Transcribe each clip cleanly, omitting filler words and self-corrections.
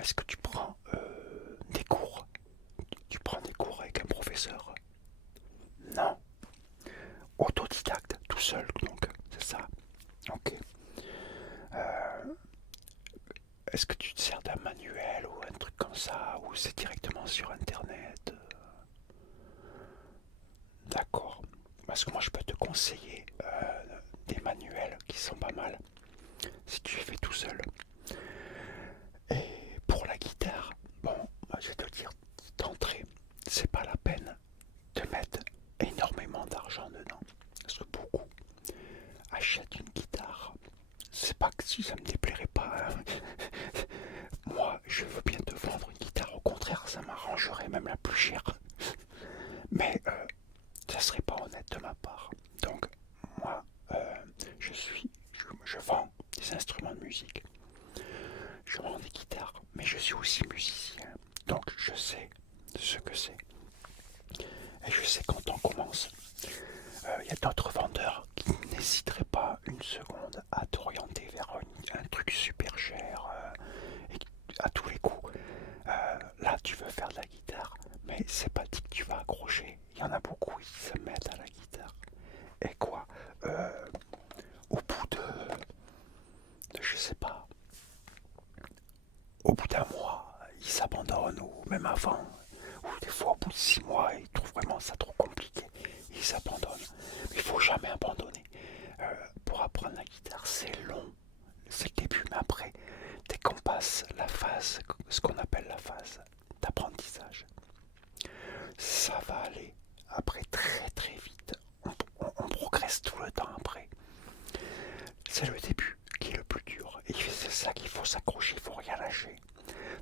est-ce que tu prends des cours? Tu prends des cours avec un professeur? Non. Autodidacte, tout seul, donc, c'est ça. Ok. Euh, Est-ce que tu te sers d'un manuel ou un truc comme ça, ou c'est directement sur Internet? D'accord. Parce que moi, je peux te conseiller des manuels qui sont pas mal si tu les fais tout seul. Et pour la guitare, bon, moi, je vais te dire d'entrée, c'est pas la peine de mettre énormément d'argent dedans. Parce que beaucoup achètent une guitare. C'est pas que si ça me déplairait pas, hein. Moi, je veux bien te vendre une guitare. Au contraire, ça m'arrangerait même la plus chère. Mais ça serait pas honnête de ma part. Donc, moi, je vends des instruments de musique. Je vends des guitares, mais je suis aussi musicien. Donc, je sais ce que c'est. Et je sais quand on commence, il y a d'autres vendeurs qui n'hésiteraient pas une seconde à t'orienter vers un truc super cher et à tous les coups. Là, tu veux faire de la guitare, mais c'est pas dit que tu vas accrocher. Il y en a beaucoup qui se mettent à la guitare. Et quoi au bout de je sais pas, au bout d'un mois, ils s'abandonnent, ou même avant, ou des fois au bout de 6 mois, ils trouvent vraiment ça trop compliqué, ils s'abandonnent. Mais il faut jamais abandonner. Pour apprendre la guitare, c'est long, c'est le début, mais après, dès qu'on passe la phase, ce qu'on appelle la phase d'apprentissage, ça va aller après très très vite. On progresse tout le temps après. C'est le début qui est le plus dur. Et c'est ça qu'il faut s'accrocher, il faut rien lâcher.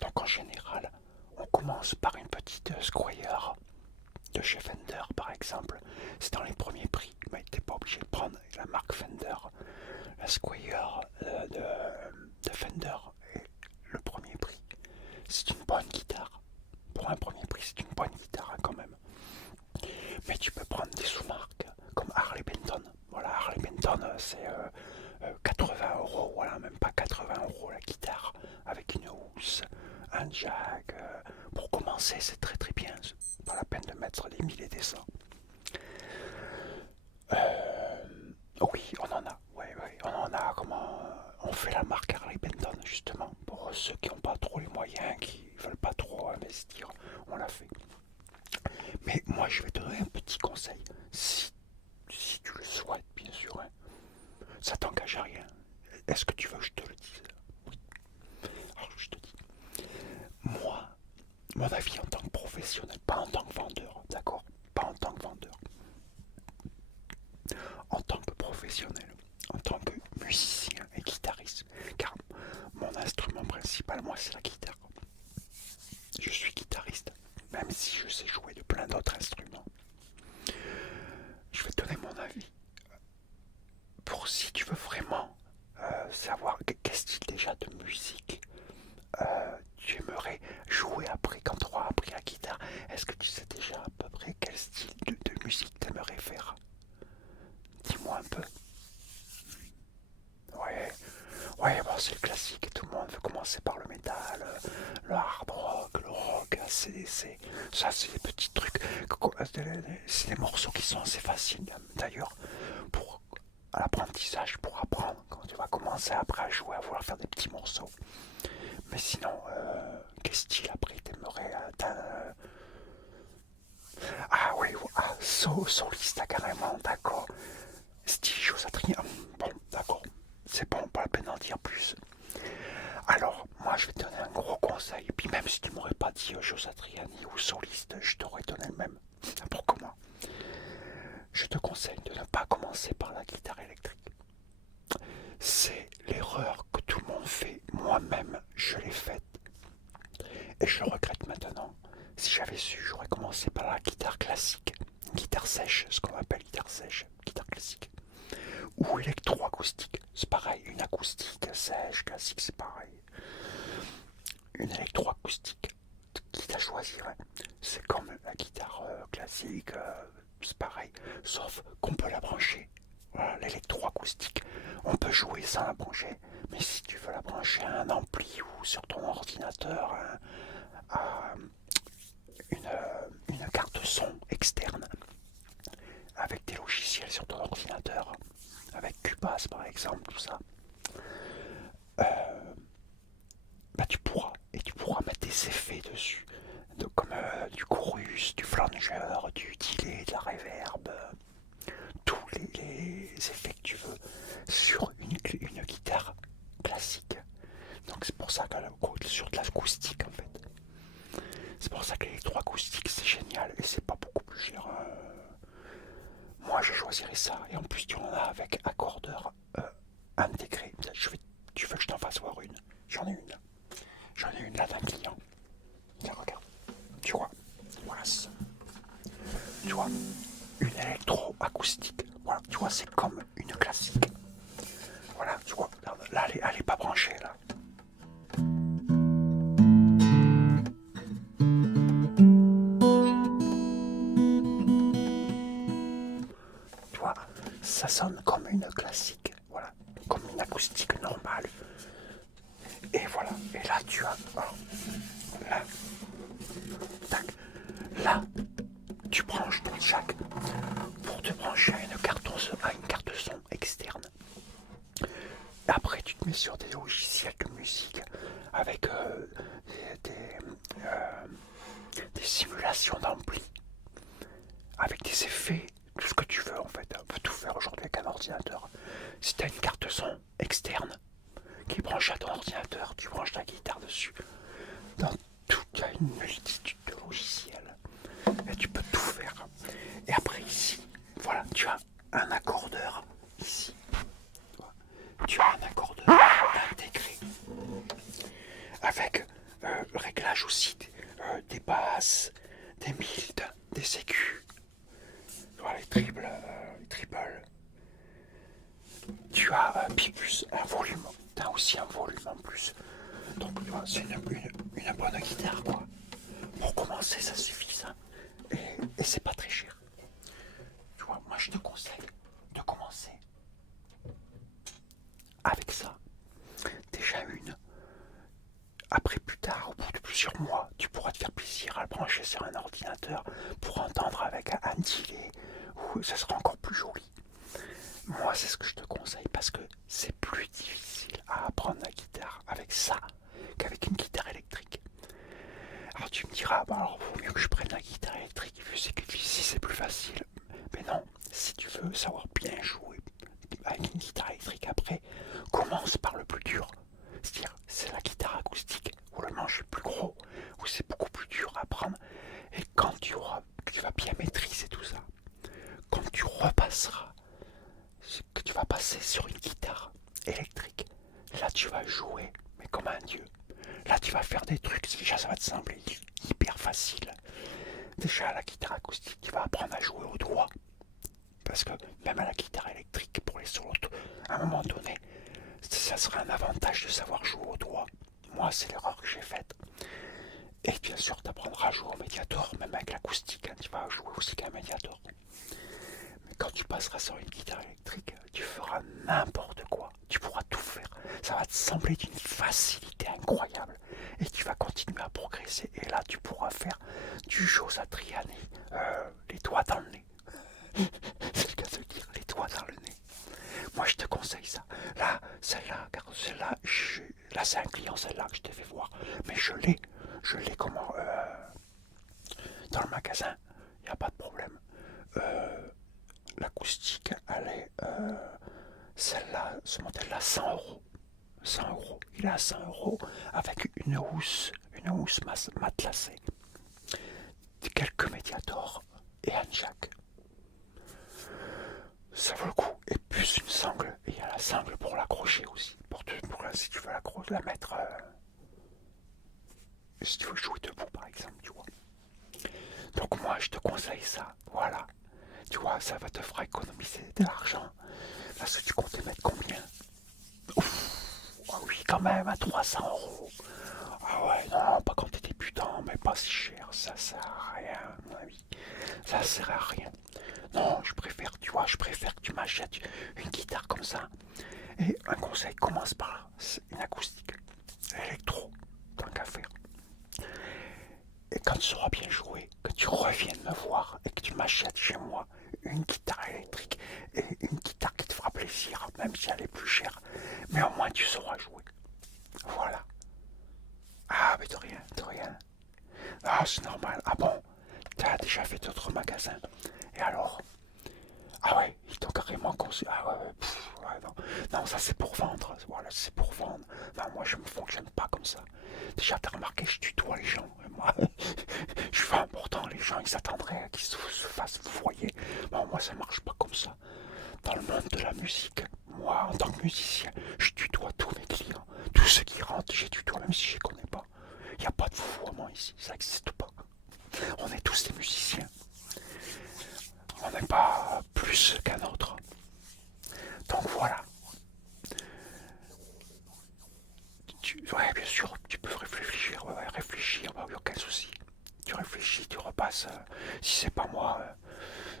Donc en général, on commence par une petite Squire de chez Fender par exemple. C'est dans les premiers prix, mais t'es pas obligé de prendre la marque Fender. La Squire de Fender est le premier prix. C'est une bonne guitare. Pour un premier prix, c'est une bonne guitare hein, quand même. Mais tu peux prendre des sous-marques comme Harley Benton. Voilà, Harley Benton, c'est 80 €, voilà, même pas 80 € la guitare, avec une housse, un jack. Pour commencer, c'est très très bien. C'est pas la peine de mettre des 1000 et des cents. Oui, on en a. Ouais, ouais, on en a. Comment on fait la marque Harley Benton justement pour ceux qui n'ont pas trop les moyens, qui veulent pas trop investir. On l'a fait. Mais moi, je vais te donner un petit conseil. Si tu le souhaites, bien sûr, hein, ça t'engage à rien. Est-ce que tu veux que je te le dise? Oui. Alors, je te dis. Moi, mon avis en tant que professionnel, pas en tant que vendeur, d'accord? Pas en tant que vendeur. En tant que professionnel, en tant que musicien et guitariste. Car mon instrument principal, moi, c'est la guitare. Je suis guitariste, même si je sais jouer de plein d'autres instruments. Je vais te donner mon avis. Pour si tu veux vraiment savoir quel style déjà de musique tu aimerais jouer après quand tu auras appris la guitare, est-ce que tu sais déjà à peu près quel style de musique tu aimerais faire? Dis-moi un peu. Ouais, ouais, bon, c'est le classique, tout le monde veut commencer par le métal, le hard rock, le rock, ACDC. Ça, c'est des petits trucs, c'est des morceaux qui sont assez faciles d'ailleurs pour à l'apprentissage, pour apprendre quand tu vas commencer après à jouer, à vouloir faire des petits morceaux. Mais sinon, quel style après t'aimerais ah oui, ah, soliste carrément, d'accord. Style Josatrien, bon, d'accord. C'est bon, pas la peine d'en dire plus. Alors, moi je vais te donner un gros conseil, et puis même si tu m'aurais pas dit Josatriani ou soliste, je t'aurais donné le même. Pour moi, je te conseille de ne pas commencer par la guitare électrique. C'est l'erreur que tout le monde fait. Moi-même, je l'ai faite. Et je le regrette maintenant. Si j'avais su, j'aurais commencé par la guitare classique. Guitare sèche, ce qu'on appelle guitare sèche, guitare classique. Ou électroacoustique, c'est pareil. Une acoustique sèche, classique, c'est pareil. Une électroacoustique, quitte à choisir, hein. C'est comme la guitare classique, c'est pareil. Sauf qu'on peut la brancher. Voilà, l'électroacoustique, on peut jouer sans la brancher. Mais si tu veux la brancher à un ampli ou sur ton ordinateur une carte son externe avec des logiciels sur ton ordinateur, avec Cubase par exemple, tout ça, tu pourras mettre des effets dessus, comme du chorus, du flanger, du delay, de la reverb, tous les effets que tu veux sur une guitare classique. Donc c'est pour ça que sur de l'acoustique en fait. C'est pour ça que l'électroacoustique c'est génial et c'est pas beaucoup plus cher. Moi je choisirais ça et en plus tu en as avec accordeur intégré. Tu veux que je t'en fasse voir une? J'en ai une. J'en ai une là d'un client. Tiens, regarde. Tu vois? Voilà ça. Tu vois? Une électroacoustique. Voilà, tu vois, c'est comme une classique. Voilà, tu vois. Là, elle est pas branchée là. Tu vois, ça sonne comme une classique. Voilà, comme une acoustique normale. Et voilà. Et là, tu as. Alors, là. Tac. Là, tu branches ton jack pour te brancher à une carte son externe. Après, tu te mets sur des logiciels de musique avec des simulations d'ampli, avec des effets, tout ce que tu veux en fait. On peut tout faire aujourd'hui avec un ordinateur. Si tu as une carte son externe qui branche à ton ordinateur, tu branches ta guitare dessus. Dans tout, tu as une multitude de logiciels et tu peux tout faire. Et après ici, voilà, tu as un accordeur ici. Tu as un accordeur intégré avec réglage aussi des basses, des mildes, des aigus, voilà, les triples. Tu as puis plus un volume. Tu as aussi un volume en plus. Donc c'est une bonne guitare quoi. Pour commencer ça suffit ça. Et c'est pas très cher. Tu vois, moi je te conseille de commencer avec ça. Déjà une. Après plus tard, au bout de plusieurs mois, tu pourras te faire plaisir à le brancher sur un ordinateur pour entendre avec un delay où ça sera encore plus joli. Moi c'est ce que je te conseille parce que c'est plus difficile à apprendre la guitare avec ça qu'avec une guitare électrique. Alors tu me diras, bah alors vaut mieux que je prenne la guitare électrique vu que ici c'est plus facile. Mais non, si tu veux savoir bien jouer avec une guitare électrique après, commence par le plus dur. C'est-à-dire, c'est la guitare acoustique où le manche est plus gros, où c'est beaucoup plus dur à prendre. Et quand tu vas bien maîtriser tout ça, quand tu repasseras, que tu vas passer sur une guitare électrique, là tu vas jouer, mais comme un dieu. Là tu vas faire des trucs, déjà ça va te sembler hyper facile. Déjà la guitare acoustique, tu vas apprendre à jouer au doigt. Parce que même à la guitare électrique, pour les solos, à un moment donné, ça serait un avantage de savoir jouer au doigt. Moi, c'est l'erreur que j'ai faite. Et bien sûr, tu apprendras à jouer au médiator, même avec l'acoustique, hein, tu vas jouer aussi qu'un médiator. Mais quand tu passeras sur une guitare électrique, tu feras n'importe quoi. Tu pourras tout faire. Ça va te sembler d'une facilité incroyable. Et tu vas continuer à progresser. Et là, tu pourras faire du Joe Satriani, les doigts dans le nez. C'est le cas de dire, les doigts dans le nez. Moi je te conseille ça. Là, celle-là, car celle-là, là c'est un client celle-là que je te fais voir. Mais je l'ai comment dans le magasin, il n'y a pas de problème. L'acoustique, elle est celle-là, ce modèle-là, 100 euros. 100 euros. Il est à 100 euros avec une housse matelassée, quelques médiators et un jack. Ça vaut le coup. Et plus une sangle. Et il y a la sangle pour l'accrocher aussi. Si tu veux la mettre. Si tu veux jouer debout par exemple, tu vois. Donc moi je te conseille ça. Voilà. Tu vois, ça va te faire économiser de l'argent. Parce que tu comptais mettre combien? Ouf. Ah oui, quand même, à 300 euros. Ah ouais, non, pas quand t'es débutant, mais pas si cher. Ça sert à rien, à mon avis. Ça sert à rien. Non, je préfère que tu m'achètes une guitare comme ça. Et un conseil, commence par une acoustique. quand tu sauras bien jouer, que tu reviennes me voir et que tu m'achètes chez moi une guitare électrique et une guitare qui te fera plaisir, même si elle est plus chère. Mais au moins tu sauras jouer. Voilà. Ah, mais de rien, de rien. Ah, c'est normal. Ah bon, t'as déjà fait d'autres magasins. Et alors? Ah ouais, ils t'ont carrément conçu. Ah ouais, ouais, ouais, non. Non, ça c'est pour vendre. Voilà, c'est pour vendre. Non, moi je me fonctionne pas comme ça. Déjà, t'as remarqué, je tutoie les gens. Et moi, je suis pas important. Les gens, ils s'attendraient à qu'ils se fassent foyer. Bon, moi, ça marche pas comme ça. Dans le monde de la musique, moi, en tant que musicien, je tutoie tous mes clients. Tous ceux qui rentrent, je tutoie, même si je les connais pas. Il n'y a pas de vouvoiement ici, ça n'existe pas. On est tous des musiciens. On n'est pas plus qu'un autre. Donc voilà. Ouais, bien sûr, tu peux réfléchir. Ouais, ouais, réfléchir, bah oui, aucun souci. Tu réfléchis, tu repasses. Si c'est pas moi,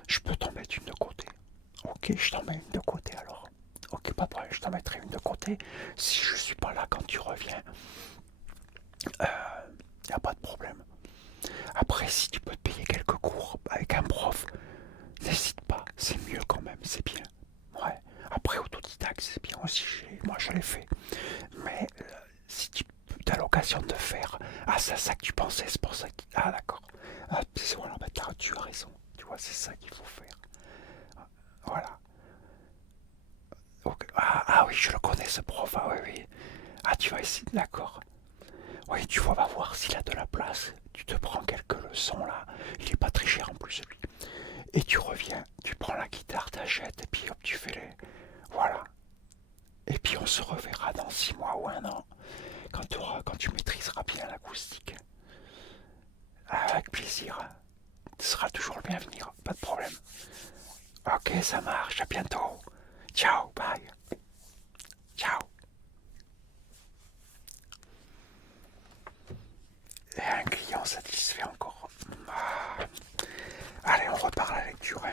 je peux t'en mettre une de côté. Ok, je t'en mets une de côté alors. Ok, pas de problème, je t'en mettrai une de côté. Si je suis pas là quand tu reviens, y a pas de problème. Après, si tu peux te payer quelques cours avec un prof, n'hésite pas, c'est mieux quand même, c'est bien. Ouais. Après, autodidacte, c'est bien aussi, moi je l'ai fait. Mais si tu as l'occasion de faire, ah, c'est ça que tu pensais, c'est pour ça que. Ah, d'accord. Ah, voilà, bah, tu as raison. Tu vois, c'est ça qu'il faut faire. Voilà. Ok. Ah, ah oui, je le connais ce prof. Ah oui, oui. Ah, tu vas essayer, d'accord. Oui, tu vas voir s'il a de la place. Tu te prends quelques leçons là. Il est pas très cher en plus, lui. Et tu reviens, tu prends la guitare, t'achètes, et puis hop, tu fais les. Voilà. Et puis on se reverra dans 6 mois ou un an, quand tu maîtriseras bien l'acoustique. Avec plaisir. Tu seras toujours le bienvenu, pas de problème. Ok, ça marche, à bientôt. Ciao, bye. Ciao. Et un client satisfait encore. Ah. Allez, on repart à la lecture. Hein.